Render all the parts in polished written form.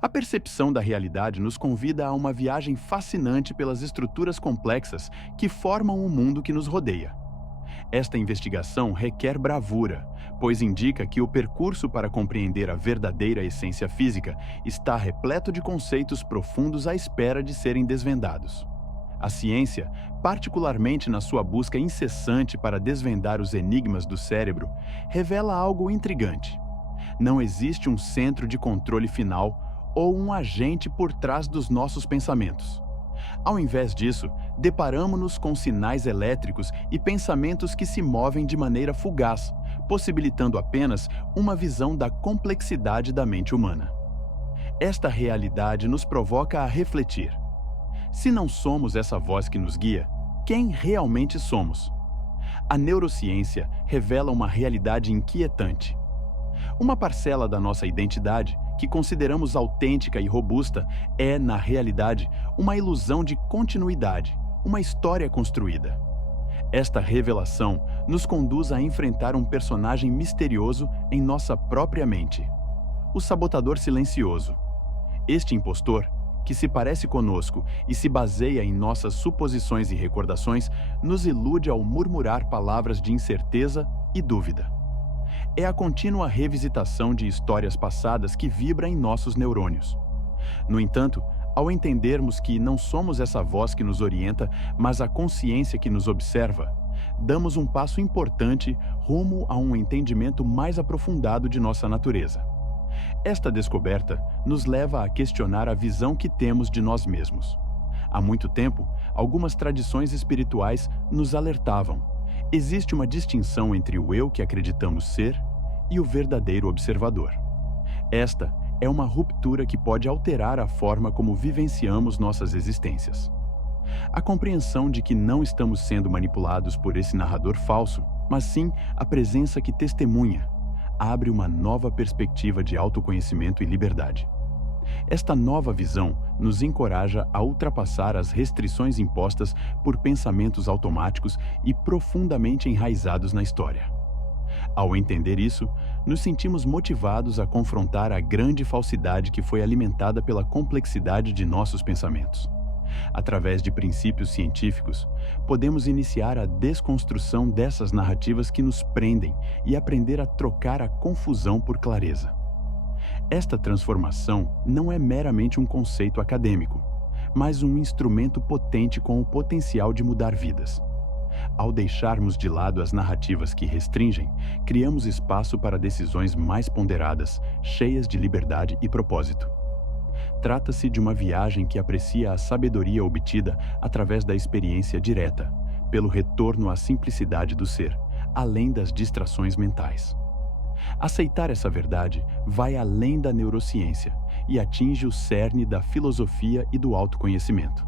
A percepção da realidade nos convida a uma viagem fascinante pelas estruturas complexas que formam o mundo que nos rodeia. Esta investigação requer bravura, pois indica que o percurso para compreender a verdadeira essência física está repleto de conceitos profundos à espera de serem desvendados. A ciência, particularmente na sua busca incessante para desvendar os enigmas do cérebro, revela algo intrigante. Não existe um centro de controle final ou um agente por trás dos nossos pensamentos. Ao invés disso, deparamo-nos com sinais elétricos e pensamentos que se movem de maneira fugaz, possibilitando apenas uma visão da complexidade da mente humana. Esta realidade nos provoca a refletir. Se não somos essa voz que nos guia, quem realmente somos? A neurociência revela uma realidade inquietante. Uma parcela da nossa identidade, que consideramos autêntica e robusta, é, na realidade, uma ilusão de continuidade, uma história construída. Esta revelação nos conduz a enfrentar um personagem misterioso em nossa própria mente: o sabotador silencioso. Este impostor, que se parece conosco e se baseia em nossas suposições e recordações, nos ilude ao murmurar palavras de incerteza e dúvida. É a contínua revisitação de histórias passadas que vibra em nossos neurônios. No entanto, ao entendermos que não somos essa voz que nos orienta, mas a consciência que nos observa, damos um passo importante rumo a um entendimento mais aprofundado de nossa natureza. Esta descoberta nos leva a questionar a visão que temos de nós mesmos. Há muito tempo, algumas tradições espirituais nos alertavam: existe uma distinção entre o eu que acreditamos ser e o verdadeiro observador. Esta é uma ruptura que pode alterar a forma como vivenciamos nossas existências. A compreensão de que não estamos sendo manipulados por esse narrador falso, mas sim a presença que testemunha, abre uma nova perspectiva de autoconhecimento e liberdade. Esta nova visão nos encoraja a ultrapassar as restrições impostas por pensamentos automáticos e profundamente enraizados na história. Ao entender isso, nos sentimos motivados a confrontar a grande falsidade que foi alimentada pela complexidade de nossos pensamentos. Através de princípios científicos, podemos iniciar a desconstrução dessas narrativas que nos prendem e aprender a trocar a confusão por clareza. Esta transformação não é meramente um conceito acadêmico, mas um instrumento potente com o potencial de mudar vidas. Ao deixarmos de lado as narrativas que restringem, criamos espaço para decisões mais ponderadas, cheias de liberdade e propósito. Trata-se de uma viagem que aprecia a sabedoria obtida através da experiência direta, pelo retorno à simplicidade do ser, além das distrações mentais. Aceitar essa verdade vai além da neurociência e atinge o cerne da filosofia e do autoconhecimento.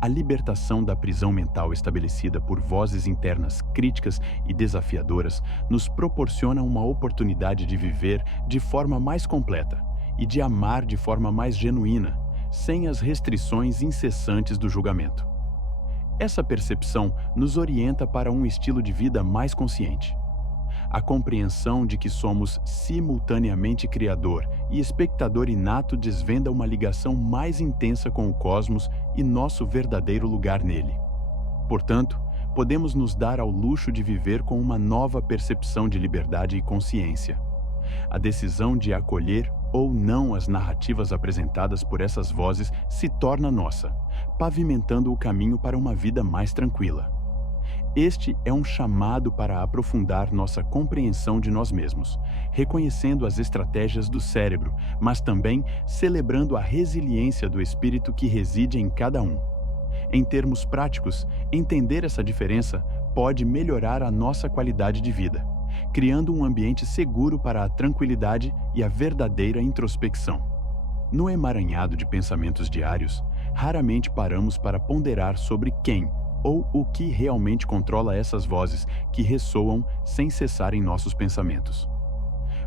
A libertação da prisão mental estabelecida por vozes internas críticas e desafiadoras nos proporciona uma oportunidade de viver de forma mais completa e de amar de forma mais genuína, sem as restrições incessantes do julgamento. Essa percepção nos orienta para um estilo de vida mais consciente. A compreensão de que somos simultaneamente criador e espectador inato desvenda uma ligação mais intensa com o cosmos e nosso verdadeiro lugar nele. Portanto, podemos nos dar ao luxo de viver com uma nova percepção de liberdade e consciência. A decisão de acolher ou não as narrativas apresentadas por essas vozes se torna nossa, pavimentando o caminho para uma vida mais tranquila. Este é um chamado para aprofundar nossa compreensão de nós mesmos, reconhecendo as estratégias do cérebro, mas também celebrando a resiliência do espírito que reside em cada um. Em termos práticos, entender essa diferença pode melhorar a nossa qualidade de vida, criando um ambiente seguro para a tranquilidade e a verdadeira introspecção. No emaranhado de pensamentos diários, raramente paramos para ponderar sobre quem ou o que realmente controla essas vozes que ressoam sem cessar em nossos pensamentos.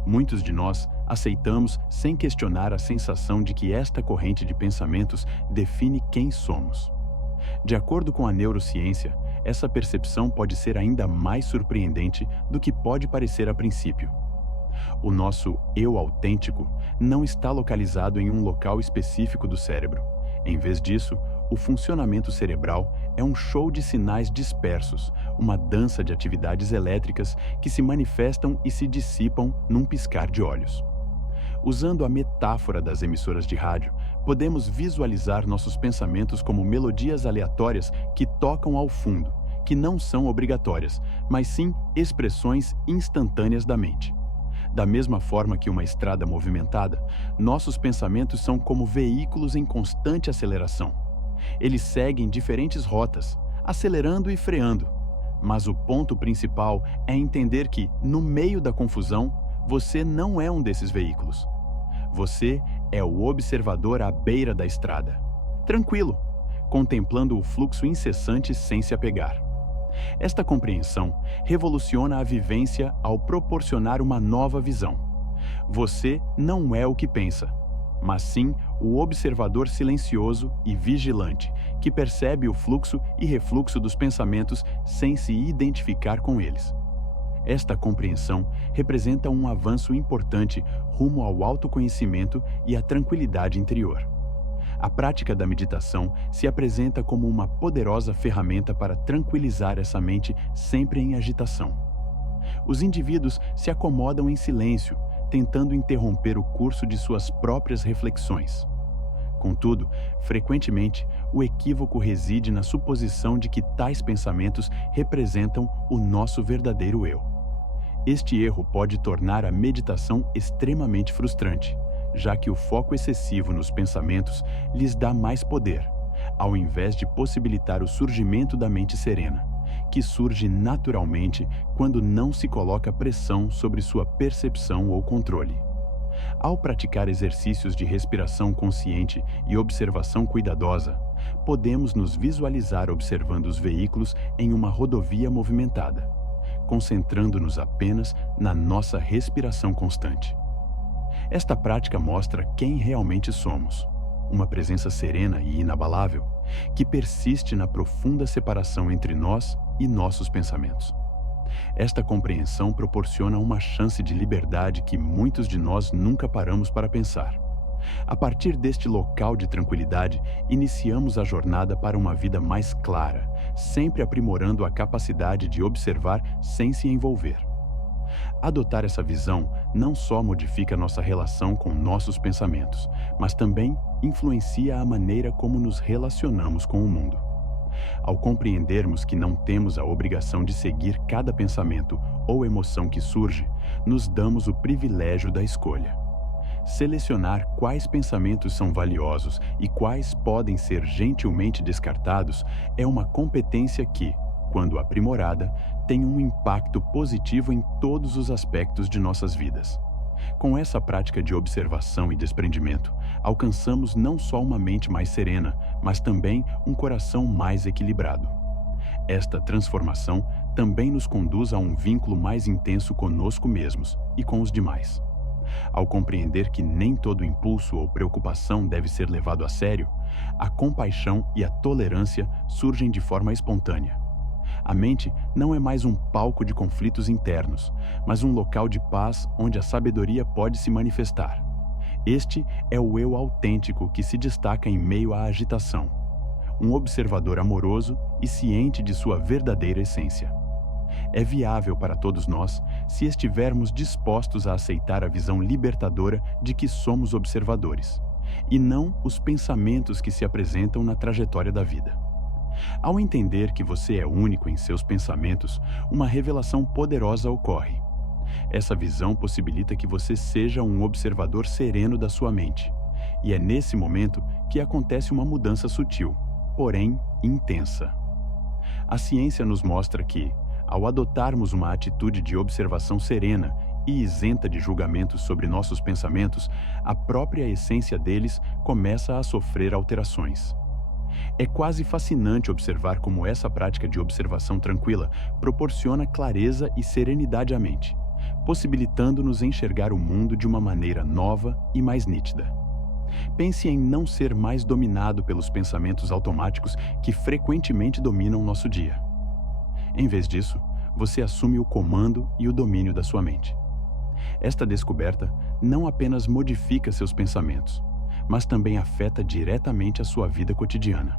Muitos de nós aceitamos sem questionar a sensação de que esta corrente de pensamentos define quem somos. De acordo com a neurociência, essa percepção pode ser ainda mais surpreendente do que pode parecer a princípio. O nosso eu autêntico não está localizado em um local específico do cérebro. Em vez disso, o funcionamento cerebral é um show de sinais dispersos, uma dança de atividades elétricas que se manifestam e se dissipam num piscar de olhos. Usando a metáfora das emissoras de rádio, podemos visualizar nossos pensamentos como melodias aleatórias que tocam ao fundo, que não são obrigatórias, mas sim expressões instantâneas da mente. Da mesma forma que uma estrada movimentada, nossos pensamentos são como veículos em constante aceleração. Eles seguem diferentes rotas, acelerando e freando. Mas o ponto principal é entender que, no meio da confusão, você não é um desses veículos. Você é o observador à beira da estrada, tranquilo, contemplando o fluxo incessante sem se apegar. Esta compreensão revoluciona a vivência ao proporcionar uma nova visão. Você não é o que pensa, mas sim o observador silencioso e vigilante, que percebe o fluxo e refluxo dos pensamentos sem se identificar com eles. Esta compreensão representa um avanço importante rumo ao autoconhecimento e à tranquilidade interior. A prática da meditação se apresenta como uma poderosa ferramenta para tranquilizar essa mente sempre em agitação. Os indivíduos se acomodam em silêncio, tentando interromper o curso de suas próprias reflexões. Contudo, frequentemente, o equívoco reside na suposição de que tais pensamentos representam o nosso verdadeiro eu. Este erro pode tornar a meditação extremamente frustrante, já que o foco excessivo nos pensamentos lhes dá mais poder, ao invés de possibilitar o surgimento da mente serena, que surge naturalmente quando não se coloca pressão sobre sua percepção ou controle. Ao praticar exercícios de respiração consciente e observação cuidadosa, podemos nos visualizar observando os veículos em uma rodovia movimentada, concentrando-nos apenas na nossa respiração constante. Esta prática mostra quem realmente somos, uma presença serena e inabalável, que persiste na profunda separação entre nós e nossos pensamentos. Esta compreensão proporciona uma chance de liberdade que muitos de nós nunca paramos para pensar. A partir deste local de tranquilidade, iniciamos a jornada para uma vida mais clara, sempre aprimorando a capacidade de observar sem se envolver. Adotar essa visão não só modifica nossa relação com nossos pensamentos, mas também influencia a maneira como nos relacionamos com o mundo. Ao compreendermos que não temos a obrigação de seguir cada pensamento ou emoção que surge, nos damos o privilégio da escolha. Selecionar quais pensamentos são valiosos e quais podem ser gentilmente descartados é uma competência que, quando aprimorada, tem um impacto positivo em todos os aspectos de nossas vidas. Com essa prática de observação e desprendimento, alcançamos não só uma mente mais serena, mas também um coração mais equilibrado. Esta transformação também nos conduz a um vínculo mais intenso conosco mesmos e com os demais. Ao compreender que nem todo impulso ou preocupação deve ser levado a sério, a compaixão e a tolerância surgem de forma espontânea. A mente não é mais um palco de conflitos internos, mas um local de paz onde a sabedoria pode se manifestar. Este é o eu autêntico que se destaca em meio à agitação, um observador amoroso e ciente de sua verdadeira essência. É viável para todos nós se estivermos dispostos a aceitar a visão libertadora de que somos observadores, e não os pensamentos que se apresentam na trajetória da vida. Ao entender que você é único em seus pensamentos, uma revelação poderosa ocorre. Essa visão possibilita que você seja um observador sereno da sua mente, e é nesse momento que acontece uma mudança sutil, porém intensa. A ciência nos mostra que, ao adotarmos uma atitude de observação serena e isenta de julgamentos sobre nossos pensamentos, a própria essência deles começa a sofrer alterações. É quase fascinante observar como essa prática de observação tranquila proporciona clareza e serenidade à mente, possibilitando-nos enxergar o mundo de uma maneira nova e mais nítida. Pense em não ser mais dominado pelos pensamentos automáticos que frequentemente dominam nosso dia. Em vez disso, você assume o comando e o domínio da sua mente. Esta descoberta não apenas modifica seus pensamentos, mas também afeta diretamente a sua vida cotidiana.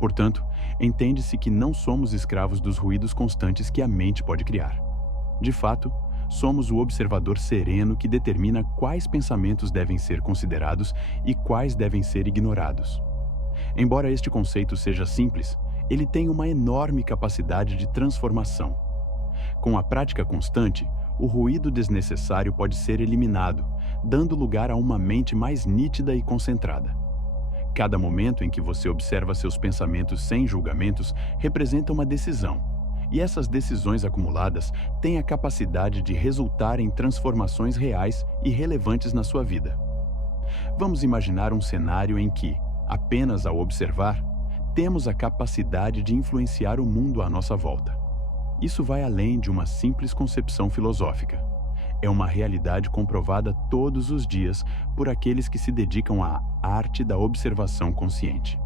Portanto, entende-se que não somos escravos dos ruídos constantes que a mente pode criar. De fato, somos o observador sereno que determina quais pensamentos devem ser considerados e quais devem ser ignorados. Embora este conceito seja simples, ele tem uma enorme capacidade de transformação. Com a prática constante, o ruído desnecessário pode ser eliminado, dando lugar a uma mente mais nítida e concentrada. Cada momento em que você observa seus pensamentos sem julgamentos representa uma decisão, e essas decisões acumuladas têm a capacidade de resultar em transformações reais e relevantes na sua vida. Vamos imaginar um cenário em que, apenas ao observar, temos a capacidade de influenciar o mundo à nossa volta. Isso vai além de uma simples concepção filosófica. É uma realidade comprovada todos os dias por aqueles que se dedicam à arte da observação consciente.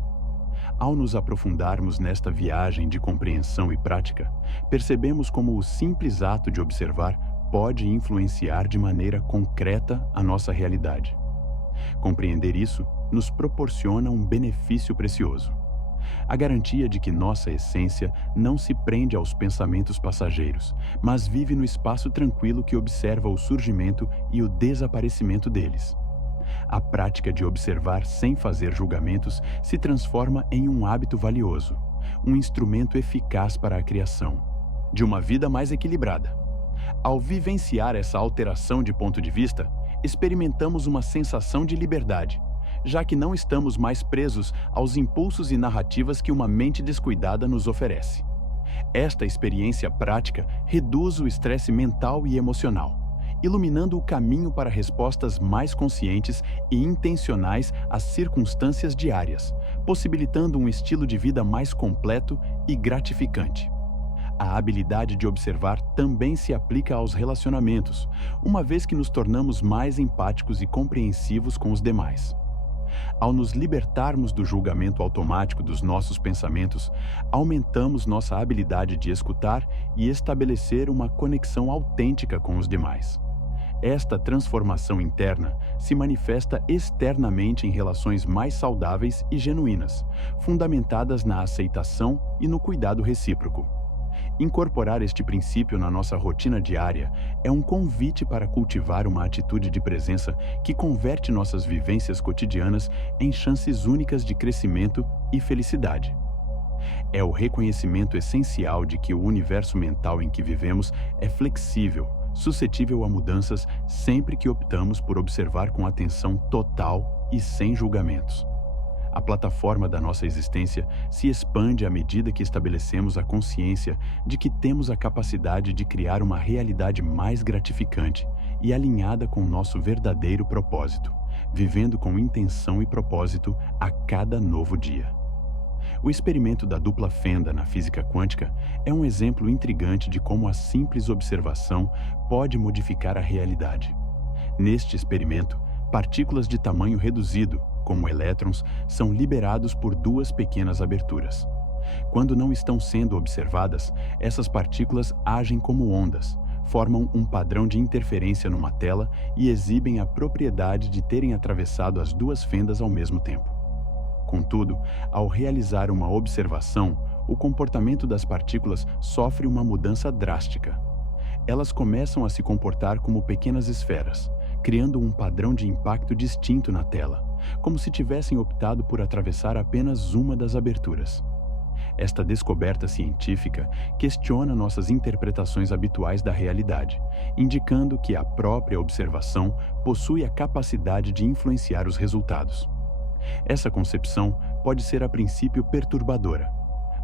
Ao nos aprofundarmos nesta viagem de compreensão e prática, percebemos como o simples ato de observar pode influenciar de maneira concreta a nossa realidade. Compreender isso nos proporciona um benefício precioso: a garantia de que nossa essência não se prende aos pensamentos passageiros, mas vive no espaço tranquilo que observa o surgimento e o desaparecimento deles. A prática de observar sem fazer julgamentos se transforma em um hábito valioso, um instrumento eficaz para a criação de uma vida mais equilibrada. Ao vivenciar essa alteração de ponto de vista, experimentamos uma sensação de liberdade, já que não estamos mais presos aos impulsos e narrativas que uma mente descuidada nos oferece. Esta experiência prática reduz o estresse mental e emocional, iluminando o caminho para respostas mais conscientes e intencionais às circunstâncias diárias, possibilitando um estilo de vida mais completo e gratificante. A habilidade de observar também se aplica aos relacionamentos, uma vez que nos tornamos mais empáticos e compreensivos com os demais. Ao nos libertarmos do julgamento automático dos nossos pensamentos, aumentamos nossa habilidade de escutar e estabelecer uma conexão autêntica com os demais. Esta transformação interna se manifesta externamente em relações mais saudáveis e genuínas, fundamentadas na aceitação e no cuidado recíproco. Incorporar este princípio na nossa rotina diária é um convite para cultivar uma atitude de presença que converte nossas vivências cotidianas em chances únicas de crescimento e felicidade. É o reconhecimento essencial de que o universo mental em que vivemos é flexível, suscetível a mudanças sempre que optamos por observar com atenção total e sem julgamentos. A plataforma da nossa existência se expande à medida que estabelecemos a consciência de que temos a capacidade de criar uma realidade mais gratificante e alinhada com o nosso verdadeiro propósito, vivendo com intenção e propósito a cada novo dia. O experimento da dupla fenda na física quântica é um exemplo intrigante de como a simples observação pode modificar a realidade. Neste experimento, partículas de tamanho reduzido, como elétrons, são liberados por duas pequenas aberturas. Quando não estão sendo observadas, essas partículas agem como ondas, formam um padrão de interferência numa tela e exibem a propriedade de terem atravessado as duas fendas ao mesmo tempo. Contudo, ao realizar uma observação, o comportamento das partículas sofre uma mudança drástica. Elas começam a se comportar como pequenas esferas, criando um padrão de impacto distinto na tela, como se tivessem optado por atravessar apenas uma das aberturas. Esta descoberta científica questiona nossas interpretações habituais da realidade, indicando que a própria observação possui a capacidade de influenciar os resultados. Essa concepção pode ser a princípio perturbadora,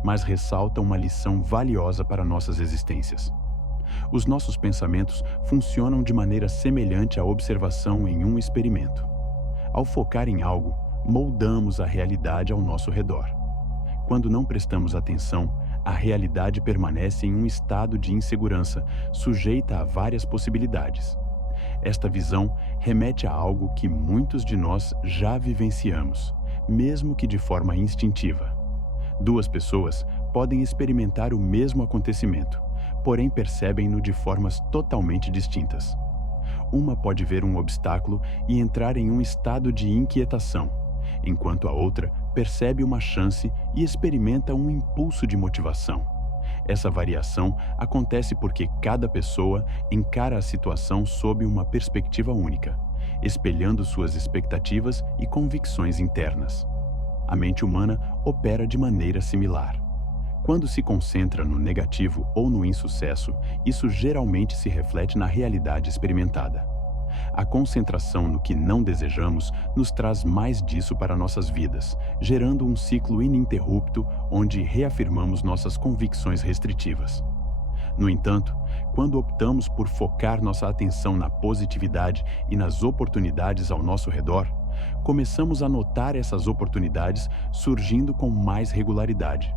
mas ressalta uma lição valiosa para nossas existências. Os nossos pensamentos funcionam de maneira semelhante à observação em um experimento. Ao focar em algo, moldamos a realidade ao nosso redor. Quando não prestamos atenção, a realidade permanece em um estado de insegurança, sujeita a várias possibilidades. Esta visão remete a algo que muitos de nós já vivenciamos, mesmo que de forma instintiva. Duas pessoas podem experimentar o mesmo acontecimento, porém percebem-no de formas totalmente distintas. uma pode ver um obstáculo e entrar em um estado de inquietação, enquanto a outra percebe uma chance e experimenta um impulso de motivação. Essa variação acontece porque cada pessoa encara a situação sob uma perspectiva única, espelhando suas expectativas e convicções internas. A mente humana opera de maneira similar. Quando se concentra no negativo ou no insucesso, isso geralmente se reflete na realidade experimentada. A concentração no que não desejamos nos traz mais disso para nossas vidas, gerando um ciclo ininterrupto onde reafirmamos nossas convicções restritivas. No entanto, quando optamos por focar nossa atenção na positividade e nas oportunidades ao nosso redor, começamos a notar essas oportunidades surgindo com mais regularidade.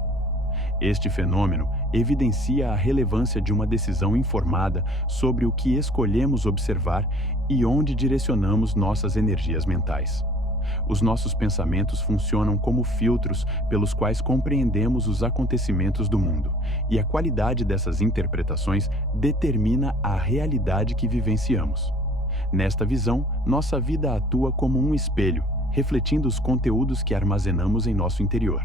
Este fenômeno evidencia a relevância de uma decisão informada sobre o que escolhemos observar e onde direcionamos nossas energias mentais. Os nossos pensamentos funcionam como filtros pelos quais compreendemos os acontecimentos do mundo, e a qualidade dessas interpretações determina a realidade que vivenciamos. Nesta visão, nossa vida atua como um espelho, refletindo os conteúdos que armazenamos em nosso interior.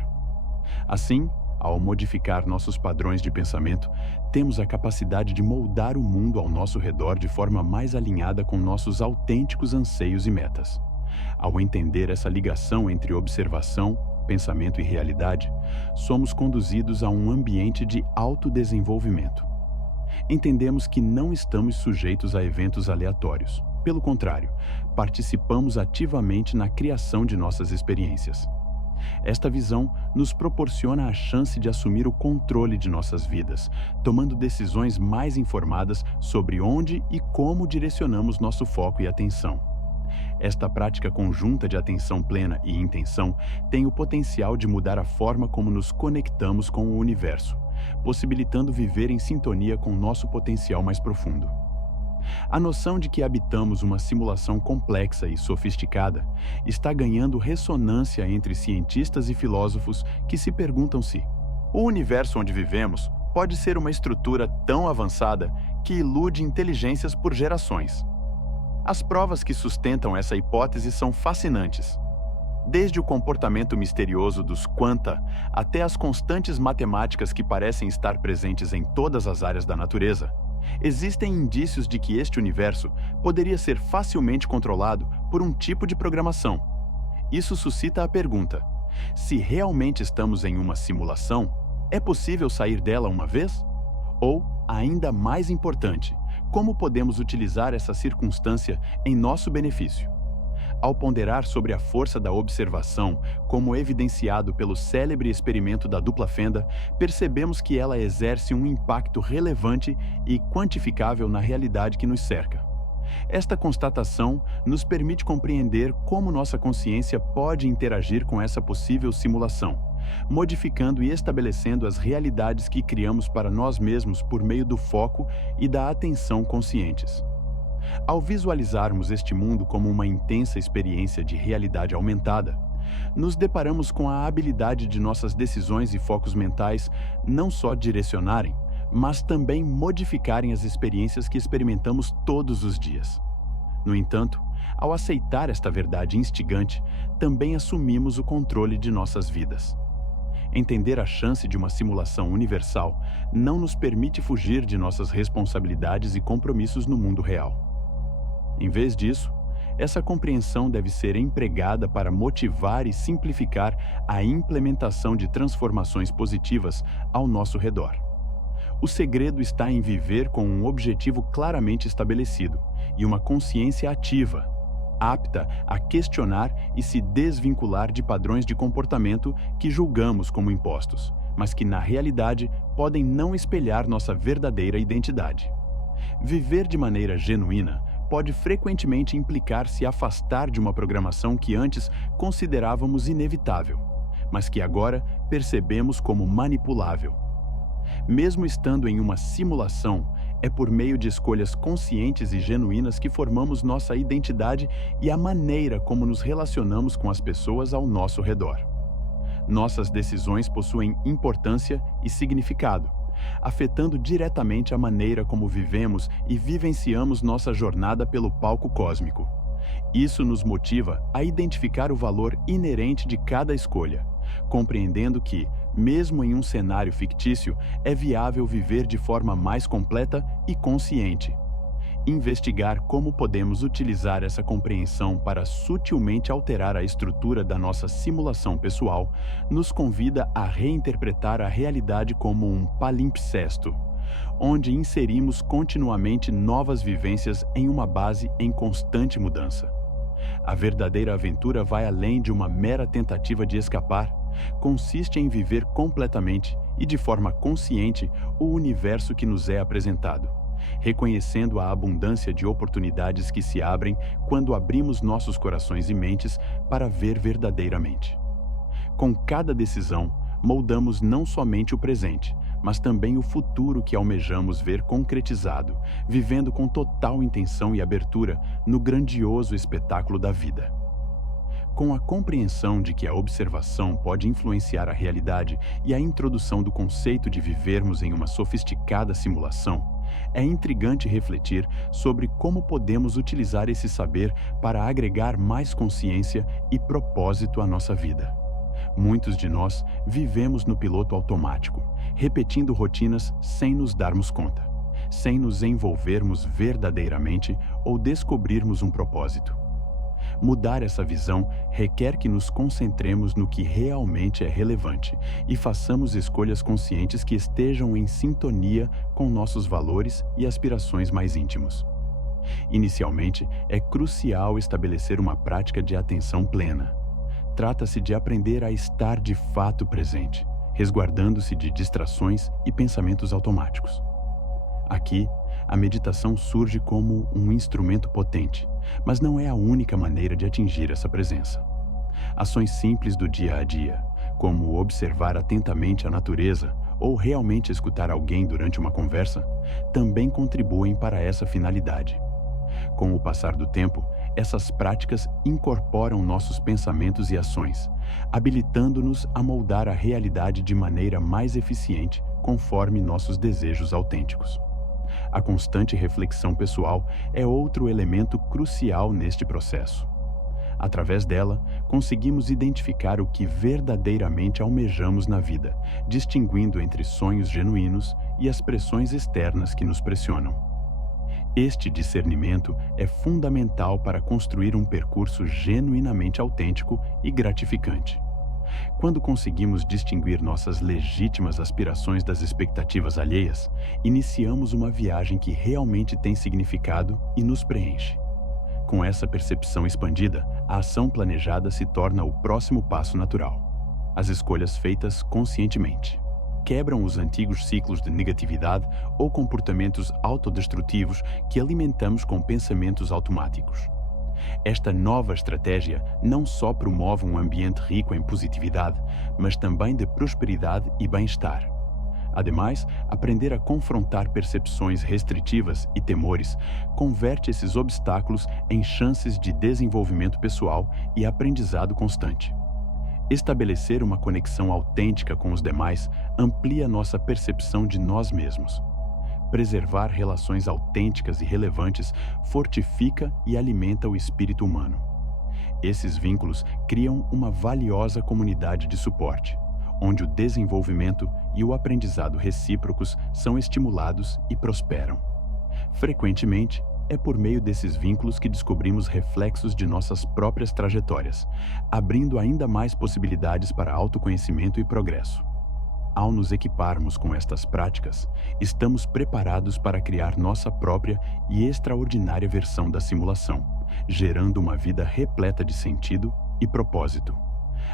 Assim, ao modificar nossos padrões de pensamento, temos a capacidade de moldar o mundo ao nosso redor de forma mais alinhada com nossos autênticos anseios e metas. Ao entender essa ligação entre observação, pensamento e realidade, somos conduzidos a um ambiente de autodesenvolvimento. Entendemos que não estamos sujeitos a eventos aleatórios. Pelo contrário, participamos ativamente na criação de nossas experiências. Esta visão nos proporciona a chance de assumir o controle de nossas vidas, tomando decisões mais informadas sobre onde e como direcionamos nosso foco e atenção. Esta prática conjunta de atenção plena e intenção tem o potencial de mudar a forma como nos conectamos com o universo, possibilitando viver em sintonia com nosso potencial mais profundo. A noção de que habitamos uma simulação complexa e sofisticada está ganhando ressonância entre cientistas e filósofos que se perguntam se o universo onde vivemos pode ser uma estrutura tão avançada que ilude inteligências por gerações. As provas que sustentam essa hipótese são fascinantes. Desde o comportamento misterioso dos quanta até as constantes matemáticas que parecem estar presentes em todas as áreas da natureza, existem indícios de que este universo poderia ser facilmente controlado por um tipo de programação. Isso suscita a pergunta: se realmente estamos em uma simulação, é possível sair dela uma vez? Ou, ainda mais importante, como podemos utilizar essa circunstância em nosso benefício? Ao ponderar sobre a força da observação, como evidenciado pelo célebre experimento da dupla fenda, percebemos que ela exerce um impacto relevante e quantificável na realidade que nos cerca. Esta constatação nos permite compreender como nossa consciência pode interagir com essa possível simulação, modificando e estabelecendo as realidades que criamos para nós mesmos por meio do foco e da atenção conscientes. Ao visualizarmos este mundo como uma intensa experiência de realidade aumentada, nos deparamos com a habilidade de nossas decisões e focos mentais não só direcionarem, mas também modificarem as experiências que experimentamos todos os dias. No entanto, ao aceitar esta verdade instigante, também assumimos o controle de nossas vidas. Entender a chance de uma simulação universal não nos permite fugir de nossas responsabilidades e compromissos no mundo real. Em vez disso, essa compreensão deve ser empregada para motivar e simplificar a implementação de transformações positivas ao nosso redor. O segredo está em viver com um objetivo claramente estabelecido e uma consciência ativa, apta a questionar e se desvincular de padrões de comportamento que julgamos como impostos, mas que na realidade podem não espelhar nossa verdadeira identidade. Viver de maneira genuína pode frequentemente implicar se afastar de uma programação que antes considerávamos inevitável, mas que agora percebemos como manipulável. Mesmo estando em uma simulação, é por meio de escolhas conscientes e genuínas que formamos nossa identidade e a maneira como nos relacionamos com as pessoas ao nosso redor. Nossas decisões possuem importância e significado, afetando diretamente a maneira como vivemos e vivenciamos nossa jornada pelo palco cósmico. Isso nos motiva a identificar o valor inerente de cada escolha, compreendendo que, mesmo em um cenário fictício, é viável viver de forma mais completa e consciente. Investigar como podemos utilizar essa compreensão para sutilmente alterar a estrutura da nossa simulação pessoal nos convida a reinterpretar a realidade como um palimpsesto, onde inserimos continuamente novas vivências em uma base em constante mudança. A verdadeira aventura vai além de uma mera tentativa de escapar, consiste em viver completamente e de forma consciente o universo que nos é apresentado, reconhecendo a abundância de oportunidades que se abrem quando abrimos nossos corações e mentes para ver verdadeiramente. Com cada decisão, moldamos não somente o presente, mas também o futuro que almejamos ver concretizado, vivendo com total intenção e abertura no grandioso espetáculo da vida. Com a compreensão de que a observação pode influenciar a realidade e a introdução do conceito de vivermos em uma sofisticada simulação, é intrigante refletir sobre como podemos utilizar esse saber para agregar mais consciência e propósito à nossa vida. Muitos de nós vivemos no piloto automático, repetindo rotinas sem nos darmos conta, sem nos envolvermos verdadeiramente ou descobrirmos um propósito. Mudar essa visão requer que nos concentremos no que realmente é relevante e façamos escolhas conscientes que estejam em sintonia com nossos valores e aspirações mais íntimos. Inicialmente, é crucial estabelecer uma prática de atenção plena. Trata-se de aprender a estar de fato presente, resguardando-se de distrações e pensamentos automáticos. Aqui, a meditação surge como um instrumento potente, mas não é a única maneira de atingir essa presença. Ações simples do dia a dia, como observar atentamente a natureza ou realmente escutar alguém durante uma conversa, também contribuem para essa finalidade. Com o passar do tempo, essas práticas incorporam nossos pensamentos e ações, habilitando-nos a moldar a realidade de maneira mais eficiente conforme nossos desejos autênticos. A constante reflexão pessoal é outro elemento crucial neste processo. Através dela, conseguimos identificar o que verdadeiramente almejamos na vida, distinguindo entre sonhos genuínos e as pressões externas que nos pressionam. Este discernimento é fundamental para construir um percurso genuinamente autêntico e gratificante. Quando conseguimos distinguir nossas legítimas aspirações das expectativas alheias, iniciamos uma viagem que realmente tem significado e nos preenche. Com essa percepção expandida, a ação planejada se torna o próximo passo natural. As escolhas feitas conscientemente quebram os antigos ciclos de negatividade ou comportamentos autodestrutivos que alimentamos com pensamentos automáticos. Esta nova estratégia não só promove um ambiente rico em positividade, mas também de prosperidade e bem-estar. Ademais, aprender a confrontar percepções restritivas e temores converte esses obstáculos em chances de desenvolvimento pessoal e aprendizado constante. Estabelecer uma conexão autêntica com os demais amplia nossa percepção de nós mesmos. Preservar relações autênticas e relevantes fortifica e alimenta o espírito humano. Esses vínculos criam uma valiosa comunidade de suporte, onde o desenvolvimento e o aprendizado recíprocos são estimulados e prosperam. Frequentemente, é por meio desses vínculos que descobrimos reflexos de nossas próprias trajetórias, abrindo ainda mais possibilidades para autoconhecimento e progresso. Ao nos equiparmos com estas práticas, estamos preparados para criar nossa própria e extraordinária versão da simulação, gerando uma vida repleta de sentido e propósito.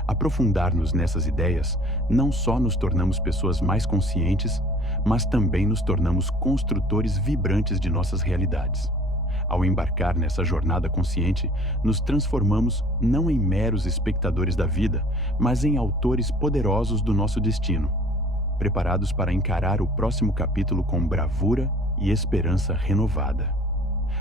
Aprofundar-nos nessas ideias, não só nos tornamos pessoas mais conscientes, mas também nos tornamos construtores vibrantes de nossas realidades. Ao embarcar nessa jornada consciente, nos transformamos não em meros espectadores da vida, mas em autores poderosos do nosso destino, preparados para encarar o próximo capítulo com bravura e esperança renovada.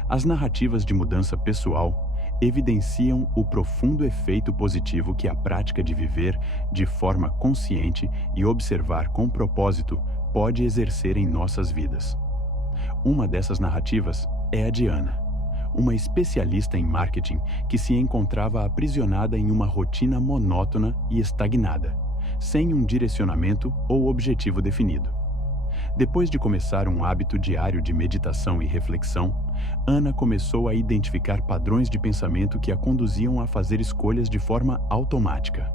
As narrativas de mudança pessoal evidenciam o profundo efeito positivo que a prática de viver de forma consciente e observar com propósito pode exercer em nossas vidas. Uma dessas narrativas é a de Ana, uma especialista em marketing que se encontrava aprisionada em uma rotina monótona e estagnada, sem um direcionamento ou objetivo definido. Depois de começar um hábito diário de meditação e reflexão, Ana começou a identificar padrões de pensamento que a conduziam a fazer escolhas de forma automática.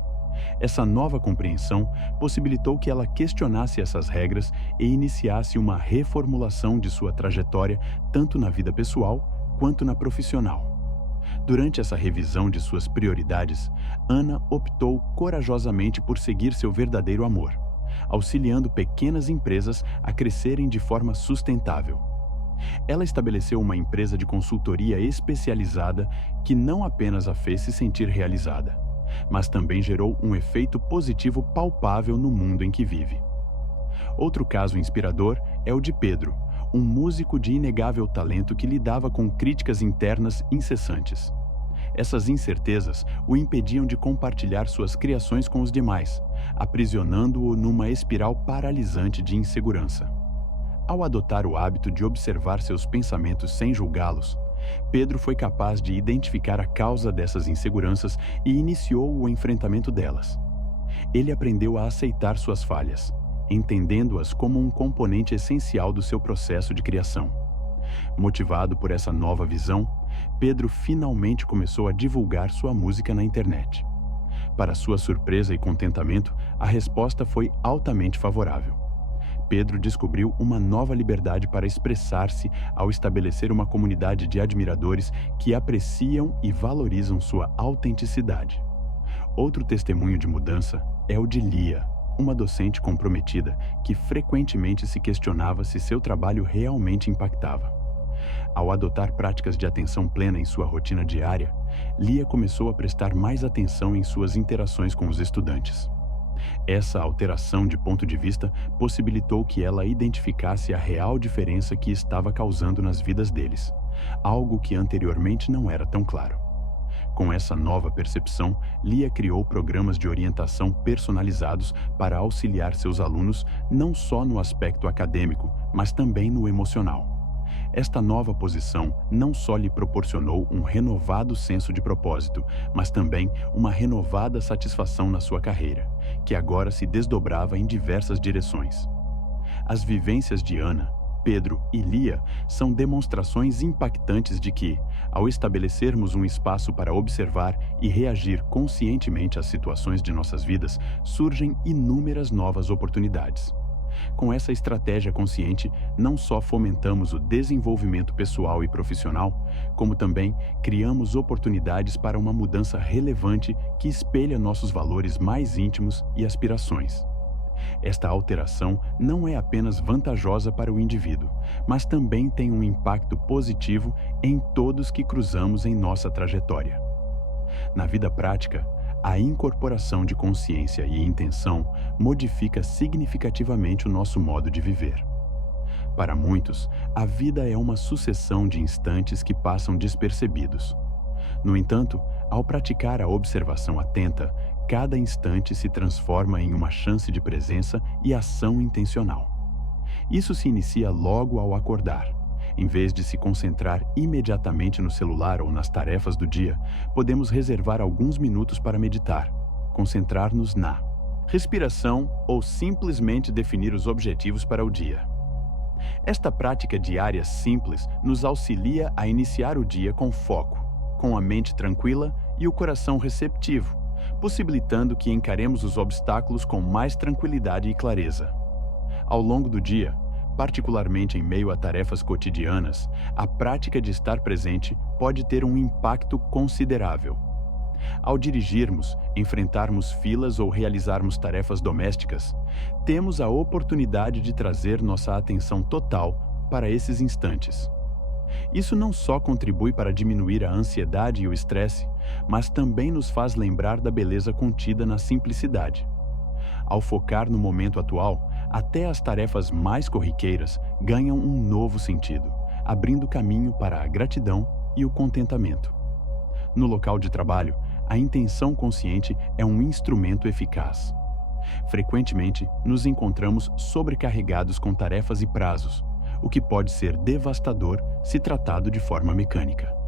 Essa nova compreensão possibilitou que ela questionasse essas regras e iniciasse uma reformulação de sua trajetória tanto na vida pessoal quanto na profissional. Durante essa revisão de suas prioridades, Ana optou corajosamente por seguir seu verdadeiro amor, auxiliando pequenas empresas a crescerem de forma sustentável. Ela estabeleceu uma empresa de consultoria especializada que não apenas a fez se sentir realizada, mas também gerou um efeito positivo palpável no mundo em que vive. Outro caso inspirador é o de Pedro, um músico de inegável talento que lidava com críticas internas incessantes. Essas incertezas o impediam de compartilhar suas criações com os demais, aprisionando-o numa espiral paralisante de insegurança. Ao adotar o hábito de observar seus pensamentos sem julgá-los, Pedro foi capaz de identificar a causa dessas inseguranças e iniciou o enfrentamento delas. Ele aprendeu a aceitar suas falhas, entendendo-as como um componente essencial do seu processo de criação. Motivado por essa nova visão, Pedro finalmente começou a divulgar sua música na internet. Para sua surpresa e contentamento, a resposta foi altamente favorável. Pedro descobriu uma nova liberdade para expressar-se ao estabelecer uma comunidade de admiradores que apreciam e valorizam sua autenticidade. Outro testemunho de mudança é o de Lia, uma docente comprometida que frequentemente se questionava se seu trabalho realmente impactava. Ao adotar práticas de atenção plena em sua rotina diária, Lia começou a prestar mais atenção em suas interações com os estudantes. Essa alteração de ponto de vista possibilitou que ela identificasse a real diferença que estava causando nas vidas deles, algo que anteriormente não era tão claro. Com essa nova percepção, Lia criou programas de orientação personalizados para auxiliar seus alunos não só no aspecto acadêmico, mas também no emocional. Esta nova posição não só lhe proporcionou um renovado senso de propósito, mas também uma renovada satisfação na sua carreira, que agora se desdobrava em diversas direções. As vivências de Ana, Pedro e Lia são demonstrações impactantes de que, ao estabelecermos um espaço para observar e reagir conscientemente às situações de nossas vidas, surgem inúmeras novas oportunidades. Com essa estratégia consciente, não só fomentamos o desenvolvimento pessoal e profissional, como também criamos oportunidades para uma mudança relevante que espelha nossos valores mais íntimos e aspirações. Esta alteração não é apenas vantajosa para o indivíduo, mas também tem um impacto positivo em todos que cruzamos em nossa trajetória. Na vida prática, a incorporação de consciência e intenção modifica significativamente o nosso modo de viver. Para muitos, a vida é uma sucessão de instantes que passam despercebidos. No entanto, ao praticar a observação atenta, cada instante se transforma em uma chance de presença e ação intencional. Isso se inicia logo ao acordar. Em vez de se concentrar imediatamente no celular ou nas tarefas do dia, podemos reservar alguns minutos para meditar, concentrar-nos na respiração ou simplesmente definir os objetivos para o dia. Esta prática diária simples nos auxilia a iniciar o dia com foco, com a mente tranquila e o coração receptivo, possibilitando que encaremos os obstáculos com mais tranquilidade e clareza. Ao longo do dia, particularmente em meio a tarefas cotidianas, a prática de estar presente pode ter um impacto considerável. Ao dirigirmos, enfrentarmos filas ou realizarmos tarefas domésticas, temos a oportunidade de trazer nossa atenção total para esses instantes. Isso não só contribui para diminuir a ansiedade e o estresse, mas também nos faz lembrar da beleza contida na simplicidade. Ao focar no momento atual, até as tarefas mais corriqueiras ganham um novo sentido, abrindo caminho para a gratidão e o contentamento. No local de trabalho, a intenção consciente é um instrumento eficaz. Frequentemente, nos encontramos sobrecarregados com tarefas e prazos, o que pode ser devastador se tratado de forma mecânica.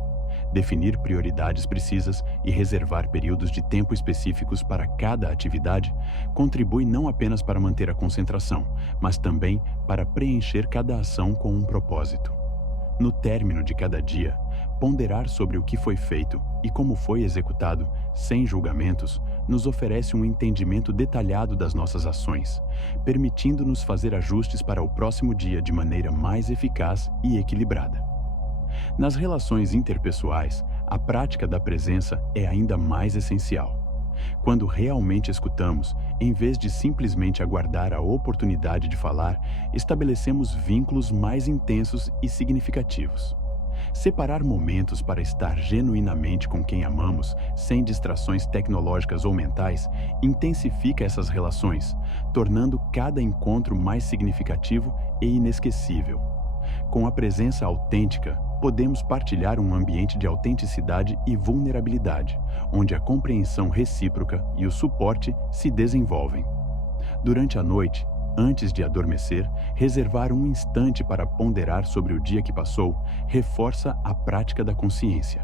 Definir prioridades precisas e reservar períodos de tempo específicos para cada atividade contribui não apenas para manter a concentração, mas também para preencher cada ação com um propósito. No término de cada dia, ponderar sobre o que foi feito e como foi executado, sem julgamentos, nos oferece um entendimento detalhado das nossas ações, permitindo-nos fazer ajustes para o próximo dia de maneira mais eficaz e equilibrada. Nas relações interpessoais, a prática da presença é ainda mais essencial. Quando realmente escutamos, em vez de simplesmente aguardar a oportunidade de falar, estabelecemos vínculos mais intensos e significativos. Separar momentos para estar genuinamente com quem amamos, sem distrações tecnológicas ou mentais, intensifica essas relações, tornando cada encontro mais significativo e inesquecível. Com a presença autêntica, podemos partilhar um ambiente de autenticidade e vulnerabilidade, onde a compreensão recíproca e o suporte se desenvolvem. Durante a noite, antes de adormecer, reservar um instante para ponderar sobre o dia que passou reforça a prática da consciência.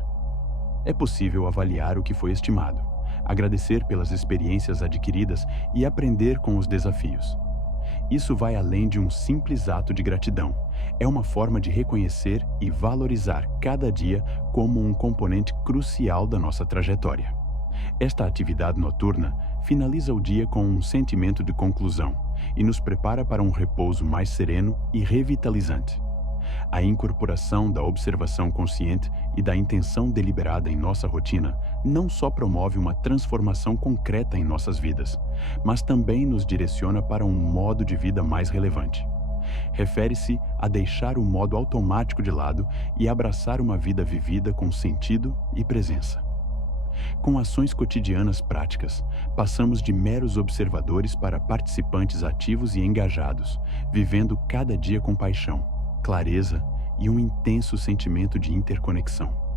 É possível avaliar o que foi estimado, agradecer pelas experiências adquiridas e aprender com os desafios. Isso vai além de um simples ato de gratidão. É uma forma de reconhecer e valorizar cada dia como um componente crucial da nossa trajetória. Esta atividade noturna finaliza o dia com um sentimento de conclusão e nos prepara para um repouso mais sereno e revitalizante. A incorporação da observação consciente e da intenção deliberada em nossa rotina não só promove uma transformação concreta em nossas vidas, mas também nos direciona para um modo de vida mais relevante. Refere-se a deixar o modo automático de lado e abraçar uma vida vivida com sentido e presença. Com ações cotidianas práticas, passamos de meros observadores para participantes ativos e engajados, vivendo cada dia com paixão, clareza e um intenso sentimento de interconexão.